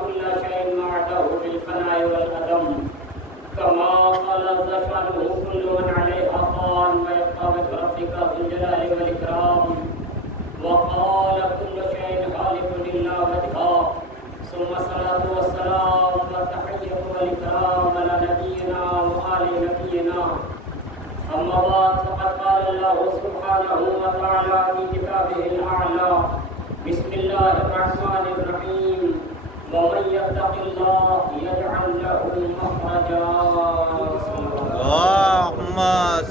كل شيء معده بالفناء والعدم كما قال شأنه كل من عليها فان ويبقى وجه ربك ذو الجلال والإكرام وقال كل شيء خالق إلا وجهه ثم الصلاة والسلام والتحية والإكرام على نبينا وآل نبينا أما بعد فقد قال الله سبحانه وتعالى في كتابه الأعلى بسم الله الرحمن الرحيم ومن يتق الله يجعل له مخرجا اللهم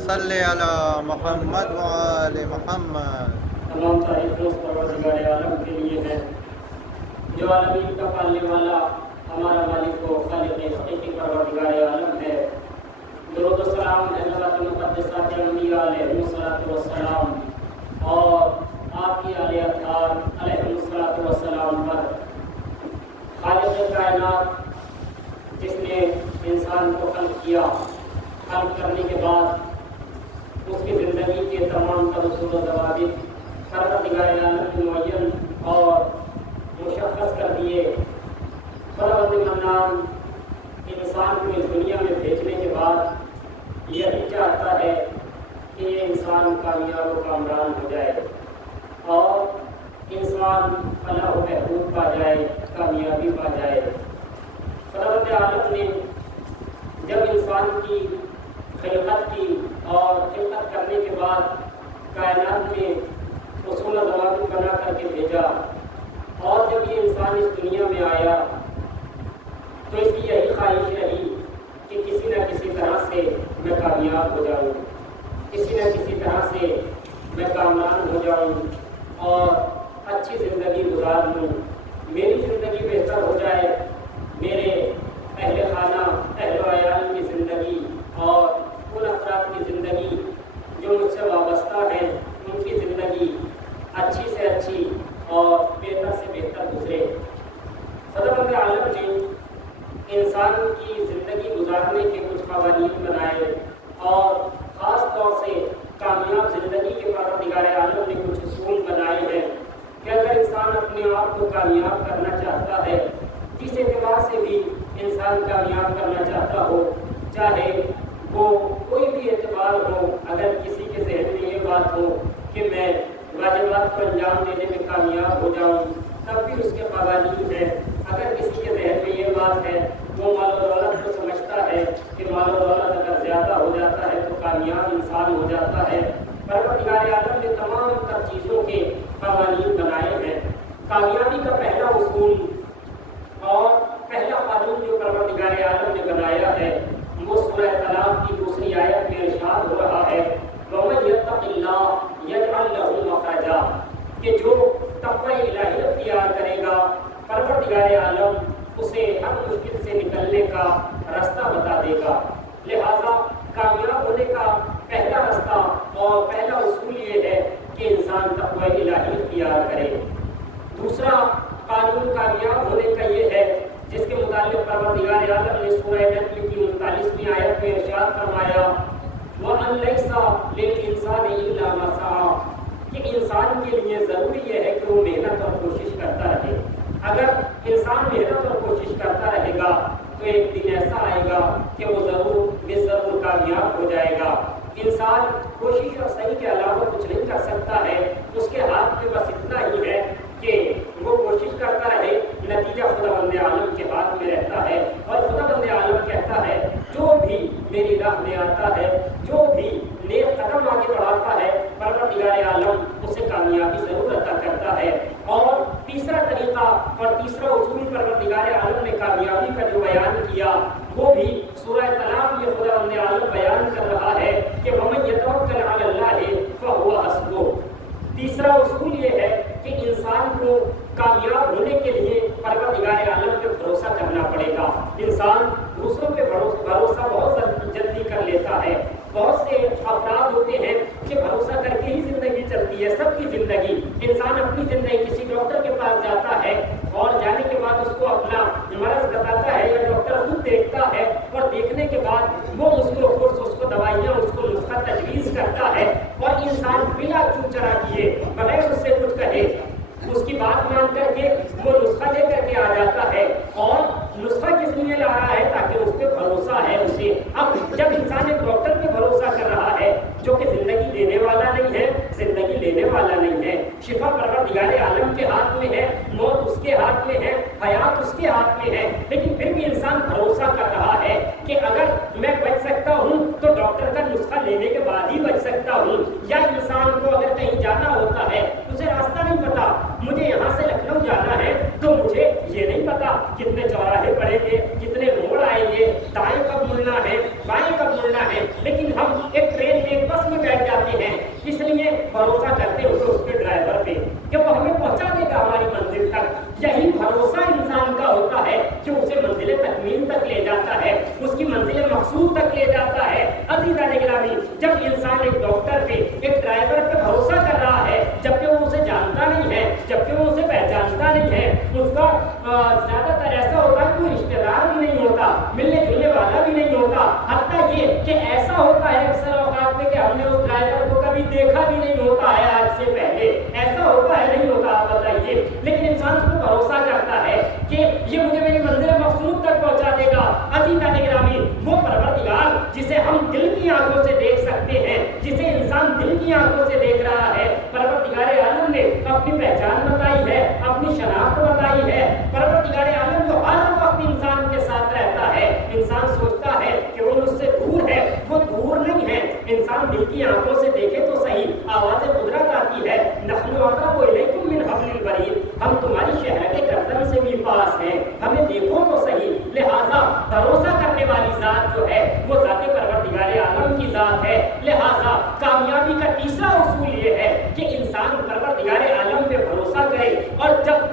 صل على محمد وآل محمد. تمام تعریف اس پروردگار عالم کے لیے ہے جو عالمین کا پالنے والا ہمارا مالک و خالق حقیقی پروردگار عالم ہے. درود و سلام حضرات مقدسات انبیاء علیہ السلام اور آپ کی آل اطہار علیہ السلام پر. خالق کائنات جس نے انسان کو خلق کیا، خلق کرنے کے بعد اس کی زندگی کے تمام تر اصول و ضوابط پروردگار عالم نے معین اور مشخص کر دیے. خداوند منان انسان کو اس دنیا میں بھیجنے کے بعد یہی چاہتا ہے کہ یہ انسان کامیاب و کامران ہو جائے اور انسان فلاح و بہبود پا جائے، کامیابی پا جائے. خداوند عالم نے جب انسان کی خلقت کی اور خلقت کرنے کے بعد کائنات میں اصول و ضوابط بنا کر کے بھیجا اور جب یہ انسان اس دنیا میں آیا تو اس کی یہی خواہش رہی کہ کسی نہ کسی طرح سے میں کامیاب ہو جاؤں، کسی نہ کسی طرح سے میں کامران ہو جاؤں اور اچھی زندگی گزار لوں، میری زندگی بہتر ہو جائے، میرے اہل خانہ اہل و عیال کی زندگی اور ان افراد کی زندگی جو مجھ سے وابستہ ہیں ان کی زندگی اچھی سے اچھی اور بہتر سے بہتر گزرے. خداوند عالم نے انسان کی زندگی گزارنے کے کچھ قوانین بنائے اور خاص طور سے کامیاب زندگی کے پروردگار عالم نے کچھ اصول بنائے ہیں کہ اگر انسان اپنے آپ کو کامیاب کرنا چاہتا ہے، جس اعتبار سے بھی انسان کامیاب کرنا چاہتا ہو، چاہے وہ کوئی بھی اعتبار ہو، اگر کسی کے ذہن میں یہ بات ہو کہ میں واجبات کو انجام دینے میں کامیاب ہو جاؤں، تب بھی اس کے قوانین ہیں. اگر کسی کے ذہن میں یہ بات ہے، وہ مال و دولت کو سمجھتا ہے کہ مال و دولت اگر زیادہ ہو جاتا ہے تو کامیاب انسان ہو جاتا ہے. پروردگار عالم نے تمام تر چیزوں کے قوانین بنائے ہیں. کامیابی کا پہلا اصول اور پہلا قانون جو پروردگار عالم نے بنایا ہے وہ سورہ طلاق کی دوسری آیت میں ارشاد ہو رہا ہے وَمَن يَتَّقِ اللَّهَ يَجْعَلْ لَهُ مَخْرَجًا، کہ جو تقوی الہی اختیار کرے گا پروردگار عالم اسے ہر مشکل سے نکلنے کا راستہ بتا دے گا. لہذا کامیاب ہونے کا پہلا راستہ اور پہلا اصول یہ ہے کہ انسان تقوی الہی اختیار کرے. دوسرا قانون کامیاب ہونے کا یہ ہے جس کے متعلق پروردگار عالم نے سورہ نحل کی 39ویں آیت میں ارشاد فرمایا وَأَن لَيْسَ لِلْإِنسَانِ إِلَّا مَا سَعَىٰ، کہ انسان کے لیے ضروری یہ ہے کہ وہ محنت اور کوشش کرتا رہے. اگر انسان محنت اور کوشش کرتا رہے گا تو ایک دن ایسا آئے گا کہ وہ ضرور کامیاب ہو جائے گا. انسان کوشش اور صحیح کے علاوہ کچھ نہیں کر سکتا ہے، اس کے ہاتھ میں بس اتنا ہی ہے کہ وہ کوشش کرتا رہے، نتیجہ خداوند عالم کے ہاتھ میں رہتا ہے. اور خداوند عالم کہتا ہے جو بھی میری راہ میں آتا ہے، جو بھی نیک قدم آگے بڑھاتا ہے، پروردگار عالم اسے کامیابی ضرور عطا کرتا ہے. اور تیسرا طریقہ اور تیسرا اصول پروردگار عالم نے کامیابی کا جو بیان کیا وہ بھی سورہ طلاق میں خداوند عالم بیان کر رہا ہے کہ وَمَن يَتَوَكَّلْ عَلَى اللَّهِ فَهُوَ حَسْبُهُ. تیسرا اصول یہ ہے کہ انسان کو کامیاب ہونے کے لیے پروردگار عالم پہ بھروسہ کرنا پڑے گا. انسان دوسروں پہ بھروسہ بہت جلدی کر لیتا ہے. بہت سے افراد ہوتے ہیں کہ بھروسہ کر کے ہی زندگی چلتی ہے. سب کی زندگی، انسان اپنی زندگی کسی ڈاکٹر کے پاس جاتا ہے اور جانے کے بعد اس کو اپنا مرض بتاتا ہے یا ڈاکٹر خود دیکھتا ہے اور دیکھنے کے بعد وہ اس کو دوائیاں اس کو نسخہ تجویز کرتا ہے اور انسان بلا چوک چرا کیے بغیر اس سے کچھ کہے اس کی بات مان کر کے وہ نسخہ لے کر کے آ جاتا ہے اور ہوتے ہیں، لیکن پھر بھی انسان بھروسہ کر رہا ہے کہ اگر میں بچ سکتا ہوں تو ڈاکٹر کا نسخہ لینے کے بعد ہی بچ سکتا ہوں، یا انسان کو اگر کہیں جانا ہوتا ہے اسے راستہ نہیں پتا، مجھے یہاں سے لکھنؤ جانا ہے تو مجھے یہ نہیں پتا کتنے چوراہے پڑیں گے، کتنے موڑ آئیں گے، دائیں کب مڑنا ہے، بائیں کب مڑنا ہے، لیکن ہم ایک ٹرین میں ایک بس میں بیٹھ جاتے ہیں، اس لیے بھروسہ کرتے ہوئے اس کے ڈرائیور پہ کہ وہ ہمیں پہنچا دے گا ہماری منزل تک۔ یہی بھروسہ انسان کا ہوتا ہے جو اسے منزل تکمیل تک لے جاتا ہے، اس کی منزل مقصود تک لے جاتا ہے۔ عزیزان گرامی، جب انسان ایک ڈاکٹر پہ، ایک ڈرائیور پہ بھروسہ کر رہا ہے، جبکہ وہ اسے جانتا نہیں ہے، جبکہ وہ اسے پہچانتا نہیں ہے، اس کا زیادہ تر ایسا ہوتا ہے کہ وہ رشتے دار بھی نہیں ہوتا، ملنے جلنے والا بھی نہیں ہوتا، حتیٰ یہ کہ ایسا ہوتا ہے اکثر اوقات میں کہ ہم نے اس ڈرائیور کو کبھی دیکھا بھی نہیں ہوتا ہے آج سے پہلے، ایسا ہوتا ہے نہیں ہوتا، آپ بتائیے، لیکن انسان اس کو بھروسہ کرتا ہے کہ یہ مجھے میری منزل مقصود تک پہنچا دے گا۔ عزیزان گرامی، وہ پروردگار جسے ہم دل کی آنکھوں سے دیکھ سکتے ہیں، جسے انسان دل کی آنکھوں سے دیکھ رہا ہے، پروردگار عالم نے اپنی پہچان بتائی ہے، اپنی شناخت بتائی ہے۔ پروردگار عالم جو ہر وقت انسان کے ساتھ رہتا ہے، انسان سوچتا ہے کہ وہ مجھ سے دور ہے، وہ دور نہیں ہے، انسان دل کی آنکھوں سے دیکھے تو صحیح، آواز قدرت آتی ہے، نحن اقرب الیکم من حبل الورید، ہم تمہاری شہد گردن سے بھی پاس ہیں، ہمیں دیکھو تو صحیح۔ لہٰذا بھروسہ کرنے والی ذات جو ہے وہ ذات پروردگار عالم کی ذات ہے۔ لہٰذا کامیابی کا تیسرا اصول یہ ہے کہ انسان پروردگار عالم پہ بھروسہ کرے، اور جب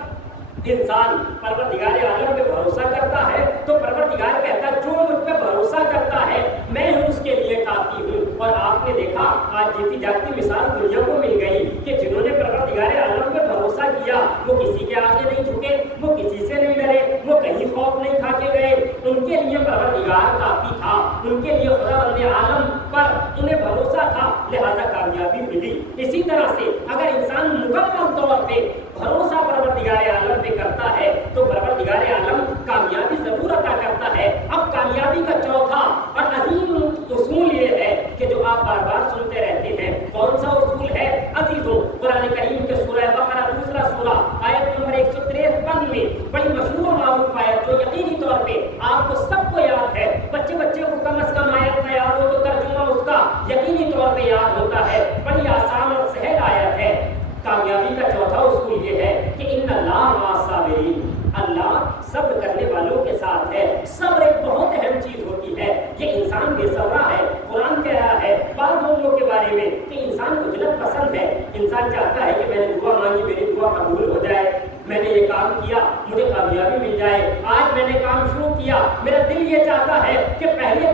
انسان پروردگار عالم پہ بھروسہ کرتا ہے تو پروردگار کہتا ہے جو مجھ پہ بھروسہ کرتا ہے میں اس کے لیے کافی ہوں۔ اور آپ نے دیکھا آج جیتی جاگتی مثال دنیا کو مل گئی کہ جنہوں نے پروردگار عالم پہ بھروسہ کیا وہ کسی کے آگے نہیں جھکے، وہ کسی سے نہیں ڈرے، وہ کہیں خوف نہیں کھا کے گئے، ان کے لیے پروردگار کافی تھا، ان کے لیے خداوند عالم پر انہیں بھروسہ تھا، لہذا کامیابی ملی۔ اسی طرح سے اگر انسان مکمل طور پہ بھروسہ پروردگار عالم پہ کرتا ہے تو پروردگار عالم کامیابی ضرور عطا کرتا ہے۔ اب کامیابی کا چوتھا اور عظیم اصول یہ ہے کہ جو آپ بار بار سنتے رہتے ہیں، کون سا اصول ہے عزیزوں؟ قرآن کریم کے سورہ بقرہ دوسرا سورہ آیت نمبر 153 میں بڑی مشہور و معروف آیت جو یقینی طور پہ آپ کو سب کو یاد ہے، بچے کو کم از کم آیت نہ یاد ہو تو ترجمہ اس کا یقینی طور پہ یاد ہوتا ہے، بڑی آسان اور سہل آیت ہے۔ کامیابی کا چوتھا اصول یہ ہے کہ ان اللہ مع الصابرین، اللہ صبر کرنے والوں کے ساتھ ہے۔ صبر ایک بہت اہم چیز ہوتی ہے، یہ انسان بے صبر ہے۔ قرآن کہہ رہا ہے بعض لوگوں کے بارے میں کہ انسان کو عجلت پسند ہے، انسان چاہتا ہے کہ میں نے دعا مانگی میری دعا قبول ہو جائے، میں نے یہ کام کیا مجھے کامیابی مل جائے، آج میں نے کام شروع کیا، میرا دل یہ چاہتا ہے کہ پہلے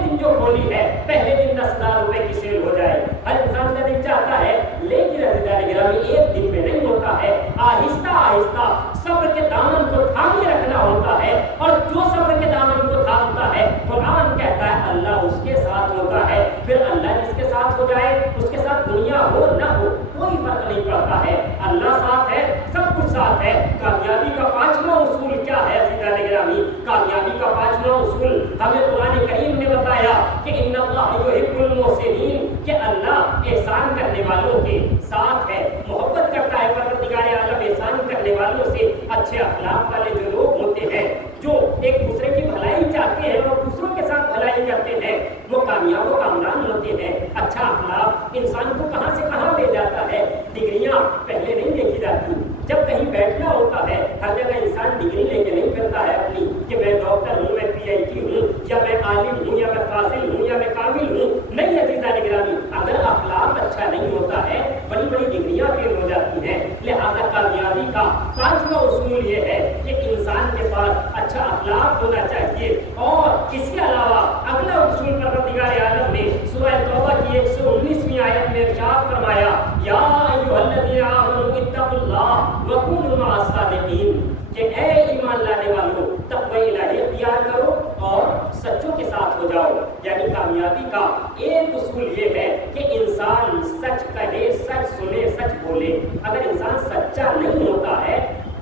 دن جو کھولی ہے پہلے دن 10,000 روپے کی سیل ہو جائے، ہر انسان کا دل چاہتا ہے، لیکن عزیزان گرامی ایک دن میں نہیں ہوتا ہے، آہستہ آہستہ صبر کے دامن کو تھامے رکھنا ہوتا ہے، اور جو صبر کے دامن کو تھامتا ہے قرآن کہتا ہے اللہ اس کے ساتھ ہوتا ہے۔ پھر اللہ جس کے ساتھ ہو جائے اس کے ساتھ دنیا ہو نہ ہو کوئی فرق نہیں پڑتا ہے، اللہ ساتھ ہے، سب کچھ ساتھ ہے۔ کامیابی کا پانچواں اصول کیا ہے عزیزان گرامی؟ کامیابی کا پانچواں اصول ہمیں قرآن کریم نے بتایا کہ ان اللہ یحب المحسنین، کہ اللہ احسان کرنے والوں کے ساتھ ہے، محبت کرتا ہے۔ پروردگار عالم احسان کرنے والوں سے، اچھے اخلاق والے جو لوگ ہوتے ہیں جو ایک دوسرے کی بھلائی چاہتے ہیں اور دوسروں کے ساتھ بھلائی کرتے ہیں وہ کامیاب و کامران ہوتے ہیں۔ اچھا اخلاق انسان کو کہاں سے کہاں لے جاتا ہے، ڈگریاں پہلے نہیں دیکھی جاتی، جب کہیں بیٹھنا ہوتا ہے ہر جگہ انسان ڈگری لے کے نہیں کرتا ہے اپنی کہ میں ڈاکٹر ہوں، میں پی ایچ ڈی ہوں، یا میں عالم ہوں، یا میں فاضل ہوں، یا میں کامل ہوں، نہیں عزیزان گرامی، اگر اخلاق اچھا نہیں ہوتا ہے بڑی بڑی ڈگریاں فیل ہو جاتی ہیں۔ لہذا کامیابی کا پانچواں اصول یہ ہے کہ انسان کے پاس اچھا اخلاق ہونا چاہیے۔ اور اس کے علاوہ اگلا اصول پروردگار عالم نے سورہ توبہ کی 119ویں آیت میں ارشاد فرمایا یا ایھا الذین آمنوا اتقوا اللہ وکونوا مع الصادقین، کہ اے ایمان لانے والوں تقوی الہی اختیار کرو اور سچوں کے ساتھ ہو جاؤ۔ یعنی کامیابی کا ایک اصول یہ ہے کہ انسان سچ کہے، سچ سنے، سچ بولے۔ اگر انسان سچا نہیں ہوتا ہے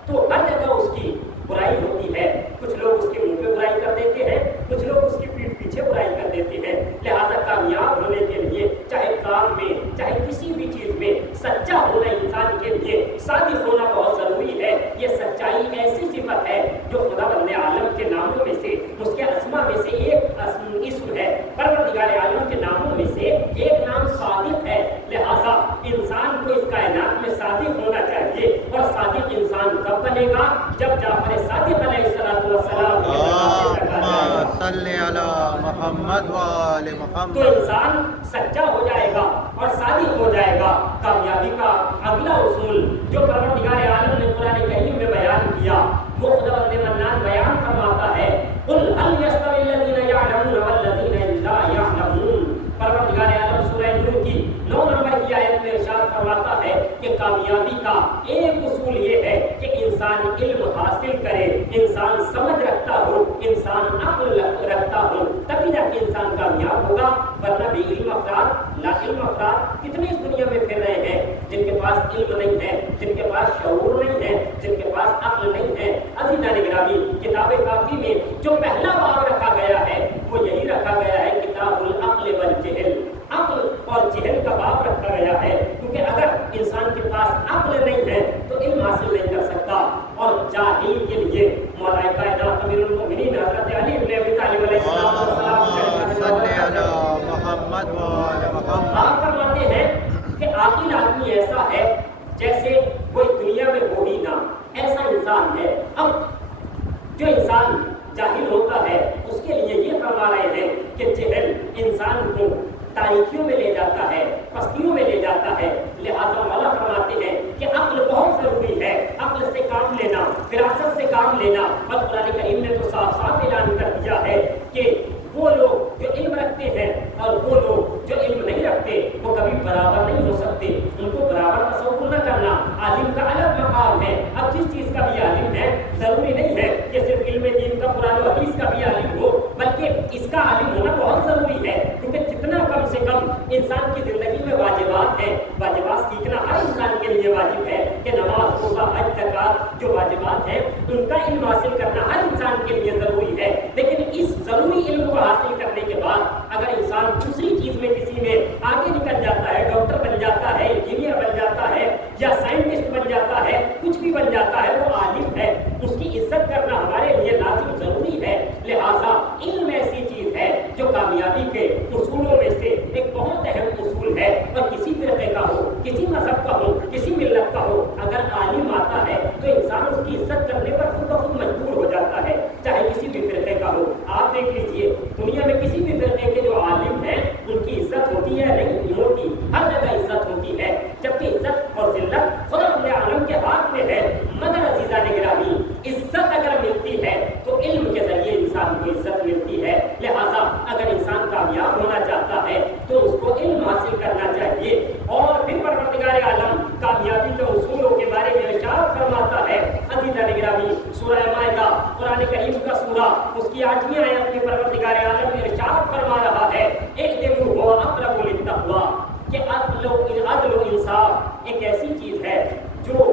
تو ہر جگہ اس کی برائی ہوتی ہے، کچھ لوگ اس کے منہ پہ برائی کر دیتے ہیں، کچھ لوگ اس کی پیٹھ پیچھے برائی کر دیتے ہیں۔ لہذا کامیاب ہونے کے لیے چاہے کام میں چاہے کسی بھی چیز میں سچا ہونا انسان کے لیے، صادق ہونا بہت ضروری ہے۔ یہ سچائی ایسی صفت ہے جو خدا بند عالم کے ناموں میں سے، اس کے اسما میں سے ایک اسم ہے، پروردگار عالم کے ناموں میں سے ایک نام صادق ہے، لہٰذا انسان کو اس کائنات میں صادق ہونا چاہیے، اور صادق انسان کب بنے گا؟ جب جعفر صادق علیہ الصلوۃ والسلام صلی علی محمد وآل محمد، تو انسان سچا ہو جائے گا اور صادق ہو جائے گا۔ کامیابی کا اگلا اصول جو پروردگار عالم نے قرآن کریم میں بیان کیا، وہ خداوند منان بیان فرماتا ہے، قل هل يستوي الذين يعلمون والذين لا يعلمون۔ پروردگار عالم سورہ نور کی 9 نمبر کی آیت میں ارشاد فرماتا ہے کہ کامیابی کا ایک اصول یہ ہے کہ انسان علم حاصل کرے، انسان سمجھ رکھتا ہو، انسان عقل رکھتا ہو، تبھی جا کے انسان کامیاب ہوگا، ورنہ بے علم افراد، لا علم افراد کتنے اس دنیا میں پھر رہے ہیں جن کے پاس علم نہیں ہے، جن کے پاس شعور نہیں ہے، جن کے پاس عقل نہیں ہے۔ عزیزان گرامی، کتاب کافی میں جو پہلا باب رکھا گیا ہے وہ یہی رکھا گیا ہے، کتاب العقل والجہل، عقل اور جہل کا باب رکھا گیا ہے، کیونکہ اگر انسان کے پاس عقل نہیں ہے تو علم حاصل نہیں کر سکتا، اور جاہل کے لیے مولا کائنات امیر المؤمنین حضرت علی بن ابی طالب علیہ السلام صلی علی محمد وآل محمد، آپ فرماتے ہیں کہ عاقل آدمی ایسا ہے جیسے وہ اس دنیا میں ہو ہی نہ، ایسا انسان ہے۔ اب جو انسان جاہل ہوتا ہے اس کے لیے یہ فرما رہے ہیں کہ جہل انسان کو تاریکیوں میں لے جاتا ہے، پستیوں میں لے جاتا ہے، لہذا مولا فرماتے ہیں کہ عقل بہت ضروری ہے، عقل سے کام لینا، فراست سے کام لینا، اور قرآن کریم نے تو صاف صاف اعلان کر دیا ہے کہ وہ لوگ جو علم رکھتے ہیں اور وہ لوگ جو علم نہیں رکھتے وہ کبھی برابر نہیں ہو سکتے، ان کو برابر تصور نہ کرنا۔ عالم کا الگ مقام ہے، اب جس چیز کا بھی عالم ہے ضروری نہیں ہے کہ صرف علم دین کا، قرآن و حدیث کا بھی عالم ہو، بلکہ اس کا عالم ہونا بہت ضروری ہے، کیونکہ جتنا کم سے کم انسان کی زندگی میں واجبات ہیں، واجبات سیکھنا ہر انسان کے لیے واجب ہے کہ نماز، روزہ، حج، زکات جو واجبات ہیں ان کا علم حاصل کرنا ہر انسان کے لیے ضروری ہے، لیکن اس ضروری علم کو حاصل کرنے کے بعد اگر انسان دوسری چیز میں کسی میں آگے نکل جاتا ہے، ڈاکٹر بن جاتا ہے، انجینئر بن جاتا ہے یا سائنٹسٹ بن جاتا ہے، کچھ بھی بن جاتا ہے، وہ عالم ہے، اس کی عزت کرنا ہمارے لیے لازم ضروری ہے۔ لہٰذا علم ایسی چیز ہے جو کامیابی کے اصولوں میں سے ایک بہت اہم اصول ہے، اور کسی فرقے کا ہو، کسی مذہب کا ہو، کسی ملت کا ہو، اگر عالم آتا ہے تو انسان اس کی عزت کرنے پر خود بخود مجبور ہو جاتا ہے، چاہے کسی بھی فرقے کا ہو۔ آپ دیکھ لیجئے دنیا میں کسی بھی فرقے کے جو عالم ہیں ان کی عزت ہوتی ہے نہیں ہوتی، ہر جگہ عزت ہوتی ہے، جبکہ عزت اور ذلت خدا اپنے عالم کے ہاتھ میں ہے، مگر عزیزان گرامی عزت اگر ملتی ہے تو علم کے ذریعے انسان کو عزت ملتی ہے، لہٰذا اگر انسان کامیاب ہونا چاہتا ہے تو اس کو علم حاصل کرنا چاہیے۔ اور پھر پروردگار عالم کامیابی کے اصولوں کے بارے میں ارشاد فرماتا ہے، عزیزان گرامی سورہ مائدہ قرآن کریم کا سورہ اس کی 8ویں آیت میں پروردگار عالم ارشاد فرما رہا ہے، اعدلوا هو اقرب للتقوی، کہ عدل و انصاف ایک ایسی چیز ہے جو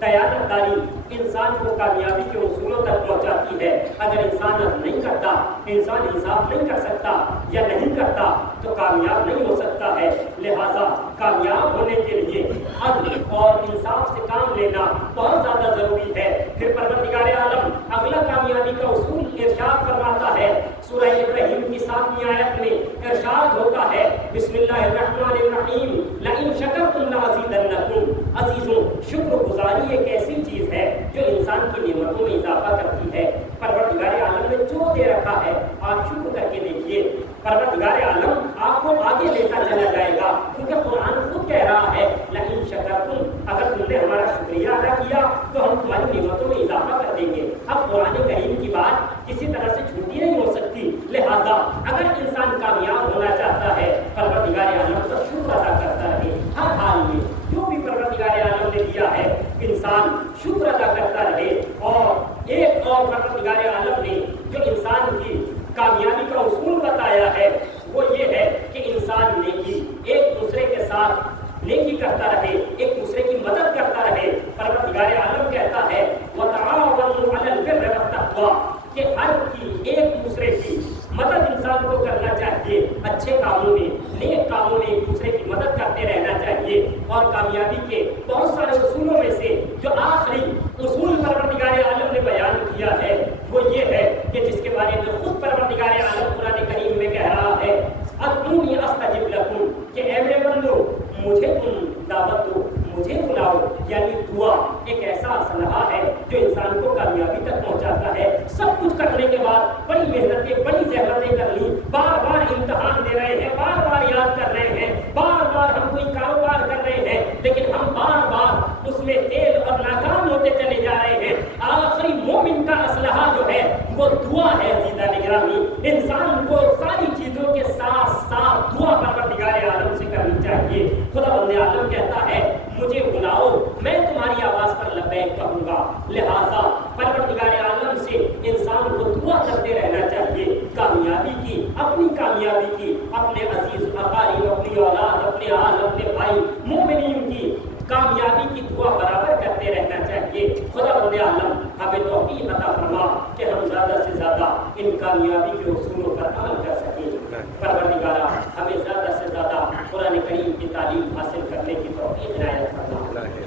دیانت داری انسان کو کامیابی کے اصولوں تک پہنچاتی ہے۔ اگر انسان عدل نہیں کرتا، انسان انصاف نہیں کر سکتا یا نہیں کرتا تو کامیاب نہیں ہو سکتا ہے، لہٰذا کامیاب ہونے کے لیے عدل اور انصاف سے کام لینا بہت زیادہ ضروری ہے۔ پھر پروردگار عالم اگلا کامیابی کا اصول ارشاد فرماتا ہے، سورہ ابراہیم کی 7ویں آیت میں ارشاد ہوتا ہے، بسم اللہ الرحمن الرحیم، لئن شکرتم لازیدنکم۔ عزیزوں، شکر گزاری ایک ایسی چیز ہے جو انسان کی نعمتوں میں اضافہ کرتی ہے۔ پروردگار عالم نے جو دے رکھا ہے آپ شکر کر کے دیکھیے، پروردگار عالم آپ کو آگے لیتا چلا جائے گا، کیونکہ قرآن خود کہہ رہا ہے لئن شکرتم، اگر تم نے ہمارا شکریہ ادا کیا تو ہم تمہاری نعمتوں میں اضافہ کر دیں گے۔ اب قرآن کریم کی بات کسی طرح سے چھوٹی نہیں ہو سکتی، لہٰذا اگر انسان کامیاب ہونا چاہتا ہے پروردگار عالم کا شکر ادا کرتا رہے ہر حال میں، جو بھی پروردگار عالم نے دیا ہے انسان شکر ادا کرتا رہے۔ اور ایک اور پروردگار عالم نے جو انسان کی کامیابی کا اصول بتایا ہے وہ یہ ہے کہ انسان نیکی، ایک دوسرے کے ساتھ نیکی کرتا رہے، ایک دوسرے کی مدد کرتا رہے۔ پروردگار عالم کہتا ہے وَتَعَاوَنُوا عَلَى الْبِرِّ وَالتَّقْوَىٰ، کہ ہر کی ایک دوسرے کی مدد انسان کو کرنا چاہیے، اچھے کاموں میں، نیک کاموں میں ایک دوسرے کی مدد کرتے رہنا چاہیے۔ اور کامیابی کے بہت سارے اصولوں میں سے جو آخری اصول پروردگار عالم نے بیان کیا ہے وہ یہ ہے کہ جس کے بارے میں خود پروردگار عالم قرآن کریم میں کہہ رہا ہے ادعونی استجب لکم کہ اے میرے بندو مجھے تم دعوت دو مجھے بلاؤ، یعنی دعا ایک ایسا اسلحہ ہے جو انسان کو کامیابی تک پہنچاتا ہے۔ سب کچھ کرنے کے بعد بڑی محنتیں بڑی زحمتیں کر لی، بار بار امتحان دے رہے ہیں، بار بار یاد کر رہے ہیں، بار بار ہم کوئی کاروبار کر رہے ہیں، لیکن ہم بار بار اس میں فیل اور ناکام ہوتے چلے جا رہے ہیں۔ آخری مومن کا اسلحہ جو ہے وہ دعا ہے۔ عزیزان گرامی، انسان کو ساری چیزوں کے ساتھ ساتھ دعا پروردگار عالم سے کرنی چاہیے۔ خدا بند عالم کہتا ہے مجھے بلاؤ، میں تمہاری آواز پر لبیک کہوں گا۔ لہٰذا پروردگار عالم سے انسان کو دعا کرتے رہنا چاہیے، کامیابی کی، اپنی کامیابی کی، اپنے عزیز اقارب، اپنی اولاد، اپنے آل، اپنے بھائی مومنین کی کامیابی کی دعا برابر کرتے رہنا چاہیے۔ خدا بند عالم ہمیں توفیق عطا فرما کہ ہم زیادہ سے زیادہ ان کامیابی کے اصولوں پر عمل کر سکیں۔ پروردگارا ہمیں زیادہ سے زیادہ قرآن کریم کی تعلیم حاصل کرنے کی توفیق عنایت فرما۔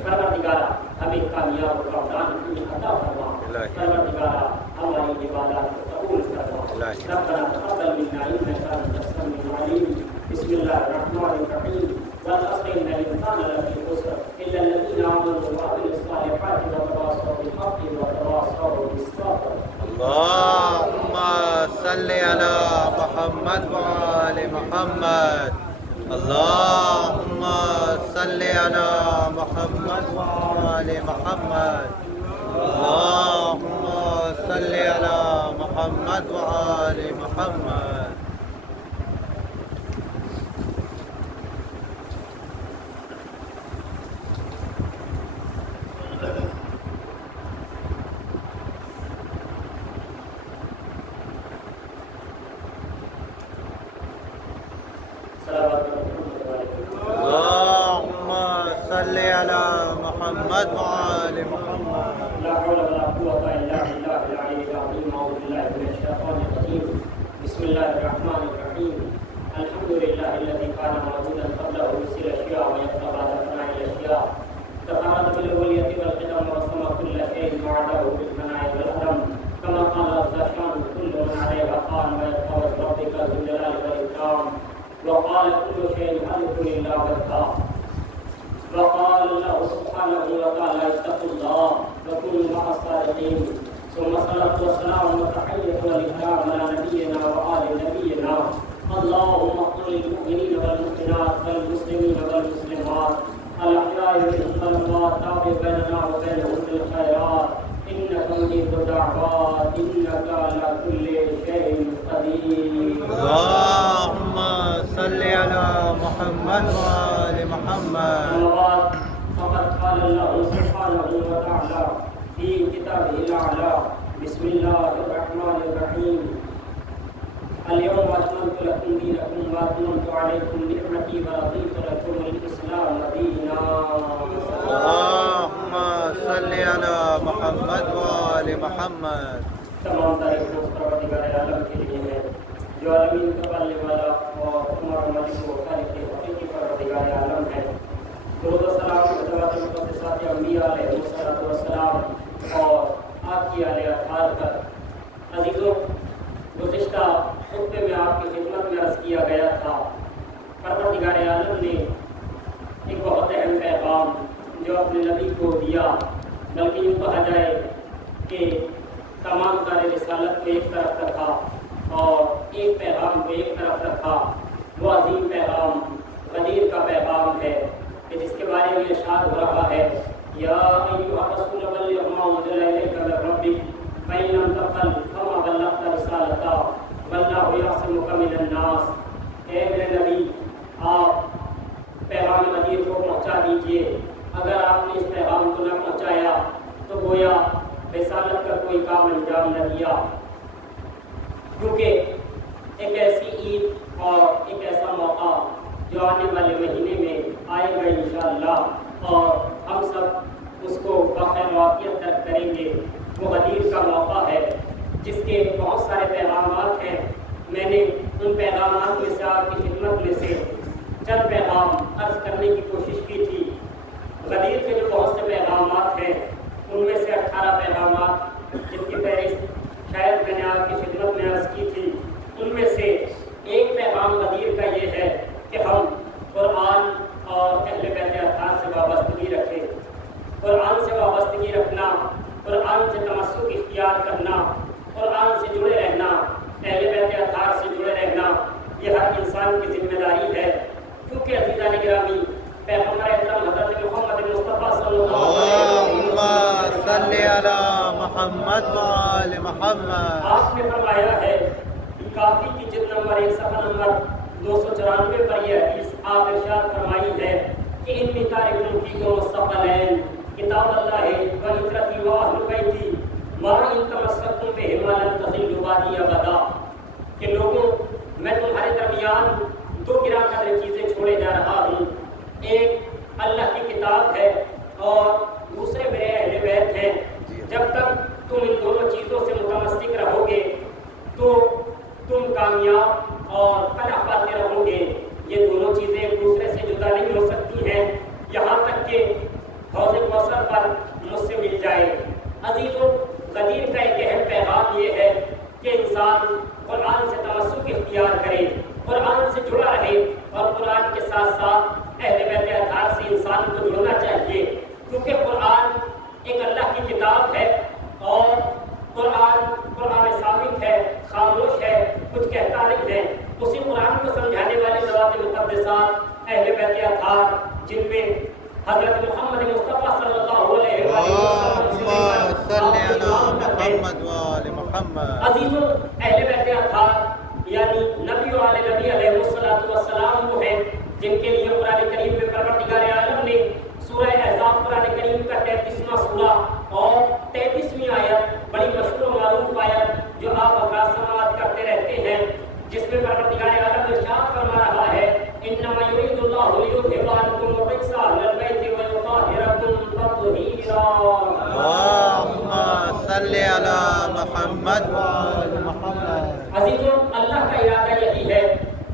پروردگارا ہمیں کامیاب و کامران کی عطا فرما۔ پروردگارا ہماری عبادات کو قبول فرما۔ ربنا تقبل منا انك انت السميع العليم۔ بسم الله الرحمن الرحيم۔ والعصر ان الانسان لفي خسر الا الذين امنوا وعملوا الصالحات وتواصوا بالحق وتواصوا بالصبر۔ اللهم صل على محمد وآل محمد۔ اللهم صل على محمد وآل محمد۔ اللهم صل على محمد وآل محمد۔ اللهم صل على محمد وآل محمد۔ لا حول ولا قوة إلا بالله العلي العظيم۔ أعوذ بالله من الشيطان الرجيم۔ بسم الله الرحمن الرحيم۔ الحمد لله الذي كان موجودا قبل حدوث الأشياء ويبقى بعد فناء الأشياء، تفرد بالألوهية والقدم وسمى كل شيء وعده بالفناء والعدم، كما قال عز شأنه كل من عليها فان ويبقى وجه ربك ذو الجلال والإكرام، وقال كل شيء هلك إلا وجهه، وقال الله سبحانه وتعالى اتقوا الله وكونوا مع الصادقين، ثم الصلاة والسلام والتحية والإكرام على نبينا وآل نبينا، اللهم اغفر للمؤمنين والمؤمنات والمسلمين والمسلمات الأحياء منهم والأموات، تابع بيننا وبينهم بالخيرات إنك مجيب الدعوات إنك على كل شيء قدير۔ اللهم صل على محمد وآل محمد۔ فقد قال الله سبحانه وتعالى في كتابه الأعلى بسم الله الرحمن الرحيم اليوم أكملت لكم دينكم وأتممت عليكم نعمتي ورضيت لكم الإسلام دينا۔ اللهم صل على محمد وآل محمد۔ تمام تعریف پروردگار عالم کے لیے ہے جو عالمین کا پالنے والا اور ہمارا مالک و خالق حقیقی پروردگار عالم ہے۔ درود و سلام حضرات مقدسات انبیاء علیہ السلام اور آپ کی آل اطہار پر۔ عزیزوں، گزشتہ خطبے میں آپ کی خدمت میں عرض کیا گیا تھا پروردگار عالم نے ایک بہت اہم پیغام جو اپنے نبی کو دیا، بلکہ یوں کہا جائے کہ تمام کار رسالت کو ایک طرف رکھا اور ایک پیغام کو ایک طرف رکھا۔ وہ عظیم پیغام غدیر کا پیغام ہے کہ جس کے بارے میں ارشاد ہو رہا ہے یا ایھا الرسول بلغ ما انزل الیک من ربک فإن لم تفعل فما بلغت رسالتہ واللہ یعصمک من الناس۔ اے میرے نبی، آپ پیغام غدیر کو پہنچا دیجئے۔ اگر آپ نے اس پیغام کو نہ پہنچایا تو گویا رسالت کا کوئی کام انجام نہ دیا، کیونکہ ایک ایسی عید اور ایک ایسا موقع جو آنے والے مہینے میں آئے گا انشاءاللہ، اور ہم سب اس کو بخیر وعافیت تک کریں گے۔ وہ غدیر کا موقع ہے جس کے بہت سارے پیغامات ہیں۔ میں نے ان پیغامات میں سے آپ کی خدمت میں سے چند پیغام عرض کرنے کی کوشش کی تھی۔ غدیر کے جو بہت سے پیغامات ہیں ان میں سے کرنا، قرآن سے جڑے رہنا، اہل بیت اطہار سے جڑے رہنا، یہ ہر انسان کی ذمہ داری ہے، کیونکہ عزیزان گرامی پیغمبر اکرم حضرت محمد مصطفیٰ صلی اللہ علیہ وسلم صلی علی محمد وآل محمد، آپ نے فرمایا ہے، کافی کی جلد نمبر 1 صفحہ نمبر 294 پر یہ حدیث آپ ارشاد فرمائی ہے کہ انی تارک فیکم الثقلین کتاب اللہ و عترتی و اہل بیتی ما ان تمسکتم بہما لن تضلوا بعدی ابدا، کہ لوگوں میں تمہارے درمیان 2 گراں قدر چیزیں چھوڑے جا رہا ہوں، ایک اللہ کی کتاب ہے اور دوسرے میرے اہل بیت ہیں، جب تک تم ان دونوں چیزوں سے متمسک رہو گے تو تم کامیاب اور فلاح پاتے رہو گے۔ یہ دونوں چیزیں ایک دوسرے سے جدا نہیں ہو سکتی ہیں یہاں تک کہ حوض کوثر پر مجھ سے مل جائے۔ عزیزوں، قدیم کا ایک اہم پیغام یہ ہے کہ انسان قرآن سے تمسک اختیار کرے، قرآن سے جڑا رہے، اور قرآن کے ساتھ ساتھ اہل بیت اطہار سے انسان کو جڑنا چاہیے، کیونکہ قرآن ایک اللہ کی کتاب ہے اور قرآن ثابت ہے، خاموش ہے، کچھ کہتا نہیں ہے۔ اسی قرآن کو سمجھانے والی ذوات مقدسات اہل بیت اطہار، جن میں حضرت محمد مصطفیٰ صلی اللہ علیہ وسلم عزیزوں، اہل بیت اطہار یعنی نبی و آل نبی علیہ السلام وہ ہیں جن کے لیے قرآن کریم میں پروردگار عالم نے سورہ احزاب قرآن کریم کا 33واں سورہ اور 33ویں آیت، بڑی مشہور و معروف آیت جو آپ حضرات سماعت کرتے رہتے ہیں، جس میں پروردگار عالم ارشاد فرما رہا ہے انما یرید اللہ لیذھب عنکم الرجس اہل البیت ویطہرکم تطہیرا۔ اللہم صلی علی محمد وآل محمد۔ عزیزوں، اللہ کا ارادہ یہی ہے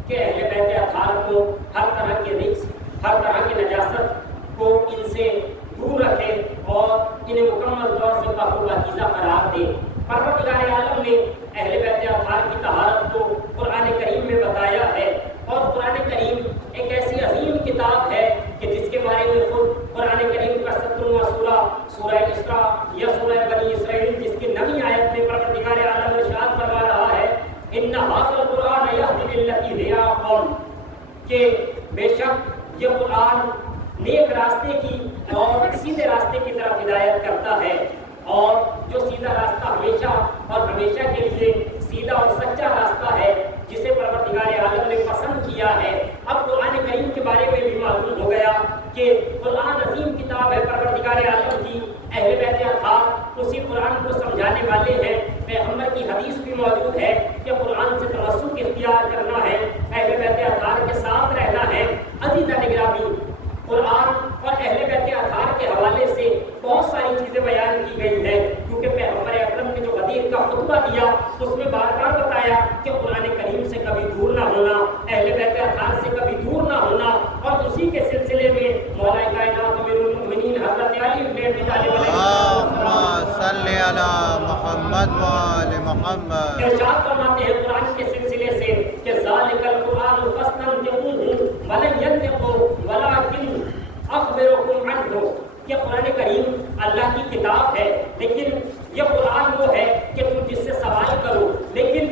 کہ اہل بیت اطہار کو ہر طرح کے رجس، ہر طرح کی نجاست کو ان سے دور رکھے اور انہیں مکمل طور سے پاک و پاکیزہ قرار دے۔ پروردگار عالم نے اہل بیت اطہار کی طہارت کو قرآن کریم میں بتایا ہے، اور قرآن کریم ایک ایسی عظیم کتاب ہے کہ جس کے بارے میں خود قرآن کریم کا 70واں سورہ، سورہ اسراء یا سورہ بنی اسرائیل، جس کی 9ویں آیت میں پروردگار عالم ارشاد فرما رہا ہے ان ھذا القرآن یہدی للتی ہی اقوم، کہ بے شک یہ قرآن نیک راستے کی اور سیدھے راستے کی طرف ہدایت کرتا ہے، اور جو سیدھا راستہ ہمیشہ اور ہمیشہ کے لیے سیدھا اور سچا راستہ ہے جسے پروردگار عالم نے پسند کیا ہے۔ اب قرآن کریم کے بارے میں بھی معلوم ہو گیا کہ قرآن عظیم کتاب ہے پروردگار عالم کی، اہل بیت اطہار اسی قرآن کو سمجھانے والے ہیں۔ پیغمبر کی حدیث بھی موجود ہے کہ قرآن سے تمسک اختیار کرنا ہے، اہل بیت اطہار کے ساتھ رہنا ہے۔ عزیزان گرامی، قرآن اور اہل بیت اطہار کے حوالے سے بہت ساری چیزیں بیان کی گئی ہیں، کیونکہ پیغمبر اکرم نے جو غدیر کا خطبہ دیا اس میں بار بار بتایا کہ قرآن کریم سے کبھی دور نہ ہونا، اہل بیت اطہار سے کبھی دور نہ ہونا، اور اسی کے سلسلے میں مولا کائنات امیر المؤمنین حضرت علی بن ابی طالب اللہم صلی علی محمد وآل محمد ارشاد فرماتے ہیں قرآن کے سلسلے سے کہ ذالک القرآن فاستمسکوہ ولن ینطق ولکن اخبرکم عنہ، کہ قرآن کریم اللہ کی کتاب ہے، لیکن یہ قرآن وہ ہے کہ تم جس سے سوال کرو، لیکن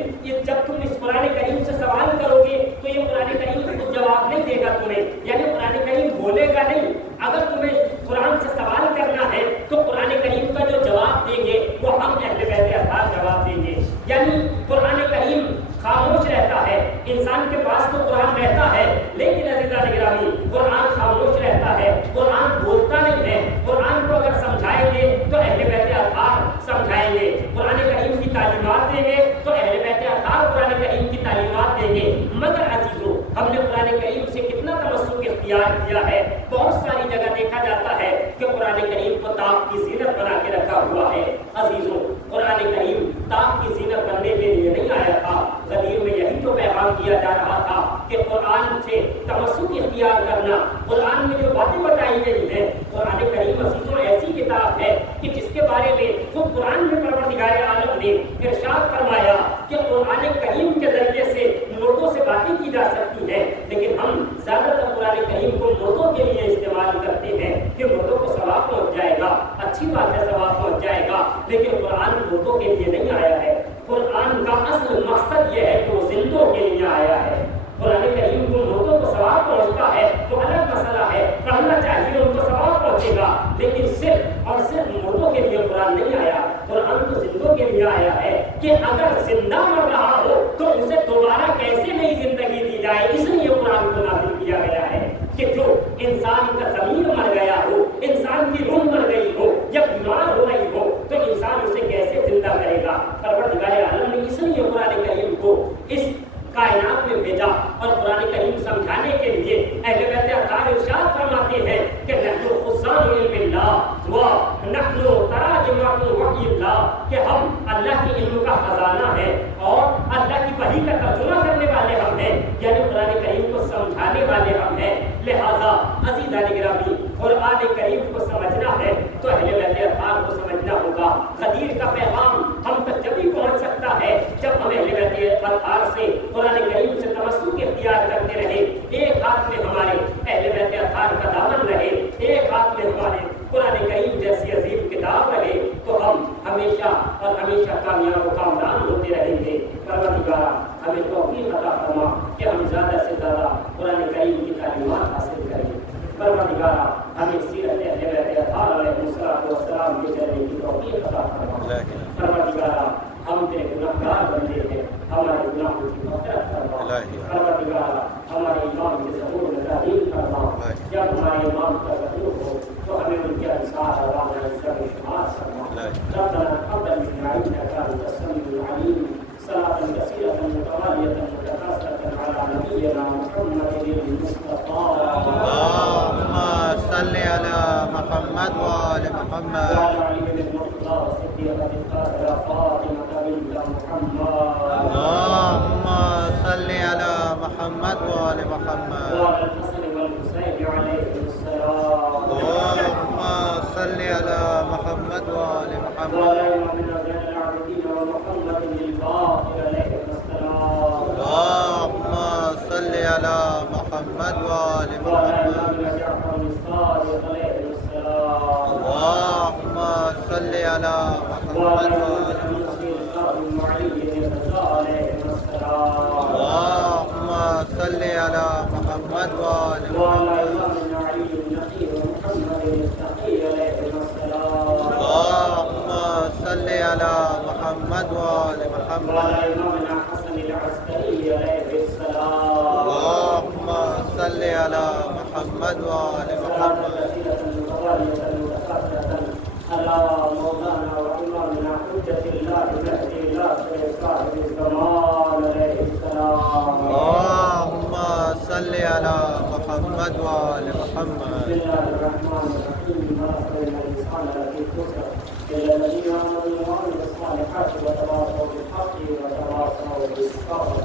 جب تم اس قرآن کریم سے سوال کرو گے تو یہ قرآن کریم خود جواب نہیں دے گا تمہیں، یعنی قرآن کریم بولے گا نہیں۔ اگر تمہیں قرآن سے سوال کرنا ہے تو قرآن کریم کا جو جواب دیں گے وہ ہم اہل بیت اطہار جواب دیں گے، یعنی قرآن کریم خاموش رہتا ہے۔ انسان کے پاس تو قرآن رہتا ہے، لیکن عزیزان گرامی قرآن خاموش رہتا ہے، قرآن بولتا نہیں ہے۔ قرآن کو اگر سمجھائیں گے تو اہل بیت اطہار سمجھائیں گے، قرآن کریم کی تعلیمات دیں گے تو اہل بیت اطہار قرآن کریم کی تعلیمات دیں گے۔ مگر عزیزوں، ہم نے قرآن کریم سے کتنا تمسک اختیار کیا ہے؟ بہت ساری جگہ دیکھا جاتا ہے کہ قرآن کریم کو طاق کی زینت بنا کے رکھا ہوا ہے۔ عزیزوں، قرآن کریم طاق کی زینت بننے کے لیے نہیں آیا تھا، غدیر میں یہی تو پیغام دیا جا رہا تھا کہ قرآن سے تمسک اختیار کرنا۔ قرآن میں جو باتیں بتائی گئی ہیں، قرآن کریم عزیزوں ایسی کتاب ہے کہ جس کے بارے میں خود قرآن میں پروردگار عالم نے ارشاد فرمایا کہ قرآن کریم کے ذریعے سے مردوں سے باتیں کی جا سکتی ہیں، لیکن ہم زیادہ تر قرآن کریم کو مردوں کے لیے استعمال کرتے ہیں کہ مردوں کو ثواب پہنچ جائے گا، اچھی بات ہے ثواب پہنچ جائے گا، لیکن قرآن مردوں کے لیے نہیں آیا ہے، قرآن کا اصل مقصد یہ ہے کہ وہ زندوں کے لیے آیا ہے۔ قرآن کریم کو مردوں کو ثواب پہنچتا ہے تو الگ مسئلہ ہے، پڑھنا چاہیے ان کو ثواب پہنچے گا، لیکن صرف اور صرف مردوں کے لیے قرآن نہیں آیا، قرآن تو زندوں کے لیے آیا ہے کہ اگر زندہ مر رہا ہو تو اسے دوبارہ کیسے نئی زندگی دی جائے، اس لیے قرآن کو نازل کیا گیا ہے کہ جو انسان کا ضمیر مر گیا ہو، انسان کی روح مر گئی ہو یا بیمار ہو رہی ہو تو انسان اسے کیسے زندہ کرے گا۔ پروردگار عالم نے اس لیے قرآن کریم کو اس کائنات میں بھیجا، اور قرآن کریم سمجھانے کے لیے اہل بیت اطہار ارشاد فرماتے ہیں کہ نحن خزان علم اللہ و نحن تراجمات وحی اللہ، کہ ہم اللہ کے علم کا خزانہ ہے اور اللہ کی وحی کا ترجمہ کرنے والے ہم ہیں، یعنی قرآن کریم کو سمجھانے والے ہم ہیں۔ لہذا عزیزان گرامی، قرآن کریم کو سمجھنا ہے تو اہل بیت اطہار کو سمجھنا ہوگا۔ غدیر کا پیغام ہم تک جبھی پہنچ سکتا ہے جب ہم اہل بیت اطہار سے قرآن کریم سے تمسک اختیار کرتے رہے، ایک ہاتھ میں ہمارے اہل بیت اطہار کا دامن رہے، ایک ہاتھ میں ہمارے قرآن کریم جیسی عظیم کتاب رہے، تو ہم ہمیشہ اور ہمیشہ کامیاب و کامران ہوتے رہیں گے۔ پروردگارا ہمیں توفیق عطا فرما کہ ہم زیادہ سے زیادہ قرآن کریم کی تعلیمات حاصل کریں۔ پروردگارا ہمیں سیرت اہل بیت اطہار علیہ السلام کے چلنے کی توفیق عطا فرما۔ پروردگارا ہم تیرے گناہگار بندے ہیں، ہمارے گناہوں کی مغفرت فرما۔ پروردگارا ہمارے امام کے ظہور میں تعلیم فرما، جب ہمارے امام کا ظہور ہو تو ہمیں ان کے انصار اور شمار فرما۔ ربنا تقبل منا انك انت السميع العليم، صلاة كثيرة متوالية متكاثرة على نبينا محمد المصطفى، اللهم صل على محمد وآل محمد، وعلى علي بن المرتضى والصديقة الطاهرة فاطمة بنت محمد، اللهم صل على محمد وآل محمد، وعلى الحسن والحسين عليهم السلام، اللهم صل على محمد وآل محمد، وعلى إمامنا زين العابدين ومحمد الباقر عليه السلام، اللهم صل على محمد وآل وعلى محمد، إمامنا جعفر الصادق عليه السلام، اللهم صل على محمد وعلى وآل إمامنا منصور القائم علي الرضا عليه السلام، اللهم صل على محمد وآل وعلى محمد، إمامنا علي النقي ومحمد التقي عليه السلام، اللهم صل على محمد وآل محمد، وعلى إمامنا حسن العسكري عليه السلام، اللهم صل على محمد وآل صلاة محمد، كثيرة متوالية متكاثرة على مولانا وإمامنا حجة الله مهدي الله صاحب الزمان عليه السلام، اللهم صل على محمد وآل محمد. بسم الله الرحمن الرحيم، ما خلقنا الإنسان لفي خسر إلا الذين آمنوا وعملوا الصالحات وتواصوا بالحق وتواصوا بالصبر.